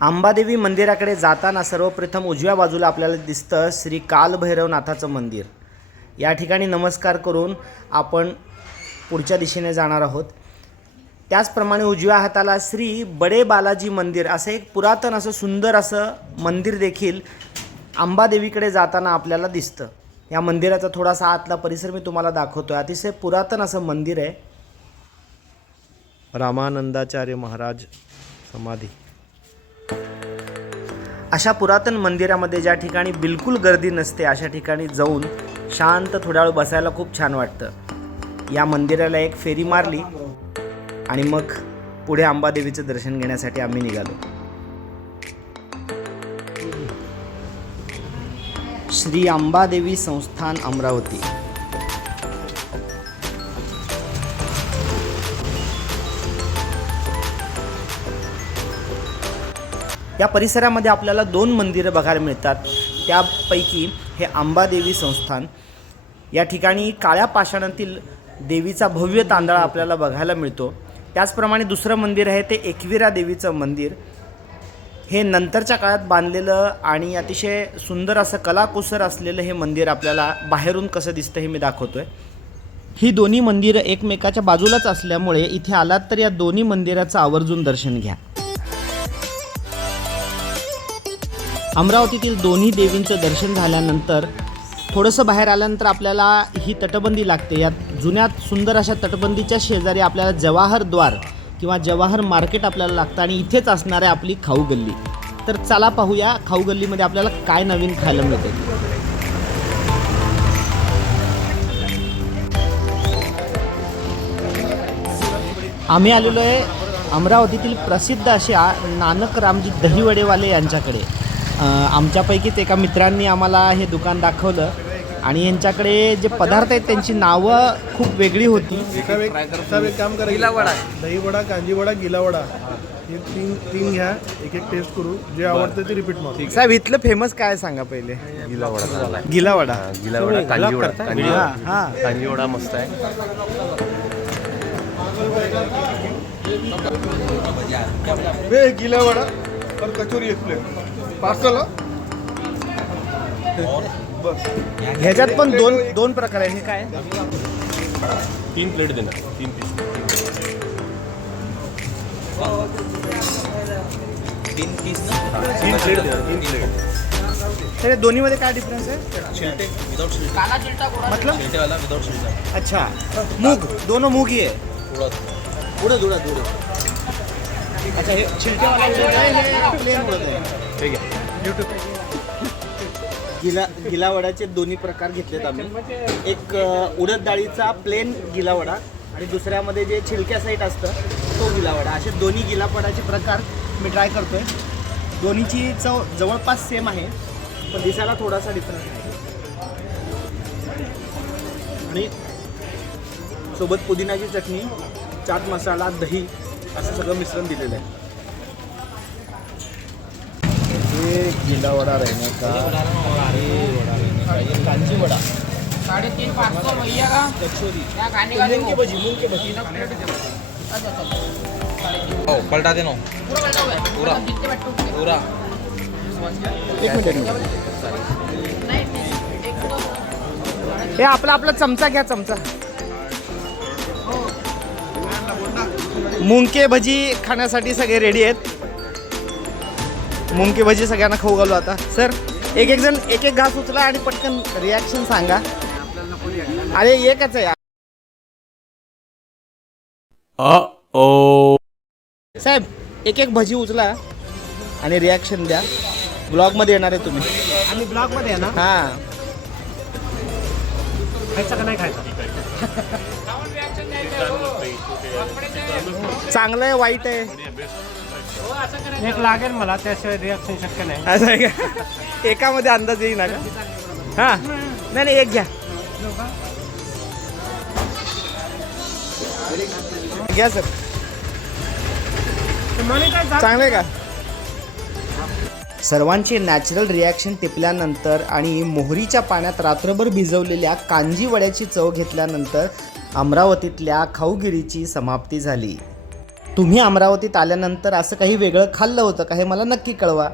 अंबादेवी मंदिराकडे जाताना सर्वप्रथम उजव्या बाजूला आपल्याला दिसतं श्री कालभैरवनाथाचं मंदिर. या ठिकाणी नमस्कार करून आपण पुढच्या दिशेने जाणार आहोत. त्याचप्रमाणे उजव्या हाताला श्री बडे बालाजी मंदिर असं एक पुरातन असं सुंदर असं मंदिर देखील अंबादेवीकडे जाताना आपल्याला दिसतं. या मंदिराचा थोडासा आतला परिसर मी तुम्हाला दाखवतो आहे अतिशय पुरातन असं मंदिर आहे. रामानंदाचार्य महाराज समाधी. अशा पुरातन मंदिरामध्ये ज्या ठिकाणी बिलकुल गर्दी नसते अशा ठिकाणी जाऊन शांत थोड्या वेळ बसायला खूप छान वाटतं. या मंदिराला एक फेरी मारली आणि मग पुढे अंबादेवीचं दर्शन घेण्यासाठी आम्ही निघालो. श्री अंबादेवी संस्थान अमरावती. या परिसरामध्ये आपल्याला दोन मंदिरं बघायला मिळतात. त्यापैकी हे अंबादेवी संस्थान. या ठिकाणी काळ्या पाषाणातील देवीचा भव्य तांदळा आपल्याला बघायला मिळतो. त्याचप्रमाणे दुसरं मंदिर आहे ते एकविरा देवीचं मंदिर. हे नंतरच्या काळात बांधलेलं आणि अतिशय सुंदर असं कलाकुसर असलेलं हे मंदिर आपल्याला बाहेरून कसं दिसतं हे मी दाखवतो आहे ही दोन्ही मंदिरं एकमेकाच्या बाजूलाच असल्यामुळे इथे आलात तर या दोन्ही मंदिराचं आवर्जून दर्शन घ्या. अमरावतीतील दोन्ही देवींचं दर्शन झाल्यानंतर थोडंसं बाहेर आल्यानंतर आपल्याला ही तटबंदी लागते. यात जुन्यात सुंदर अशा तटबंदीच्या शेजारी आपल्याला जवाहर द्वार किंवा जवाहर मार्केट आपल्याला लागतं आणि इथेच असणार आहे आपली खाऊ गल्ली. तर चला पाहूया खाऊ गल्लीमध्ये आपल्याला काय नवीन खायला मिळते आम्ही आलेलो आहे अमरावतीतील प्रसिद्ध असे नानक रामजी दहीवडेवाले यांच्याकडे. आमच्यापैकीच एका मित्रांनी आम्हाला हे दुकान दाखवलं आणि यांच्याकडे जे पदार्थ आहेत त्यांची नावं खूप वेगळी होती. एक काम करा गिला वडा. दही वडा कांजी वडा गिला वडा. हे तीन तीन घ्या एक एक टेस्ट करू. जे आवडतं ते रिपीट मारू. साहेब इथलं फेमस काय सांगा पहिले? गिला वडा. चांगला आहे. गिला वडा. हा, गिला वडा कांजी वडा. कांजी हा वडा. हा. कांजी वडा मस्त आहे. हे गिला वडा. और कचोरी एक प्लेट पार्सल बस. ह्याच्यात पण दोन दोन प्रकार आहे हे काय? तीन प्लेट देणार. तीन पीस तीन प्लेट द्या तीन प्लेट. तर हे दोन्हीमध्ये काय डिफरन्स आहे? मतलब? वाला विदाउट शिल्लक अच्छा. मूग. दोनों मूग ही है उडद उडद उडद. अच्छा हे छिलके वाला उडद आहे हे प्लेन आहे. ठीक आहे गिला गिला वड्याचे दोन्ही प्रकार घेतलेत आम्ही. एक अ, उडद डाळीचा प्लेन गिला वडा आणि दुसऱ्यामध्ये जे छिलक्या साईट असतं तो गिला वडा असे दोन्ही गिला वडाचे प्रकार मी ट्राय करतोय. दोन्हीची चव जवळपास सेम आहे पण दिसायला थोडासा डिफरन्स आहे. आणि सोबत पुदिनाची चटणी चाट मसाला दही असं सगळं मिश्रण दिलेलं आहे. हे गिला वडा रहने का? कांजी वडा साढ़े तीन पाँच सौ भैया का? कचोरी. क्या खाने का मूंग के भजी मूंग के भजी. ओ पलटा देना पूरा है एक मिनिट. हे आपला आपला चमचा घ्या चमचा. मुंके भजी खाण्यासाठी सगळे रेडी आहेत. मुंके भजी सगळ्यांना खाऊ घालू आता. सर एक एक जण एक एक घास उचला आणि पटकन रिॲक्शन सांगा. अरे एकच आहे. साहेब एक एक भजी उचला आणि रिॲक्शन द्या. ब्लॉगमध्ये येणार आहे तुम्ही. आणि ब्लॉकमध्ये आहे ना? हां. खायचा का नाही खायचा? चांगलं आहे वाईट आहे. एक लागेल मला त्याशिवाय रिॲक्शन शक्य नाही. असं आहे का? एकामध्ये अंदाज येईल ना का? हां. नाही नाही एक घ्या. घ्या सर. चांगलं आहे का? सर्वांचे नॅचरल रिॲक्शन टिपल्यानंतर आणि मोहरीच्या पाण्यात रात्रभर भिजवलेल्या कांजी वड्याची चव घेतल्यानंतर अमरावतीतल्या खाऊगिरीची समाप्ती झाली. तुम्ही अमरावतीत आल्यानंतर असं काही वेगळं खाल्लं होतं का हे मला नक्की कळवा.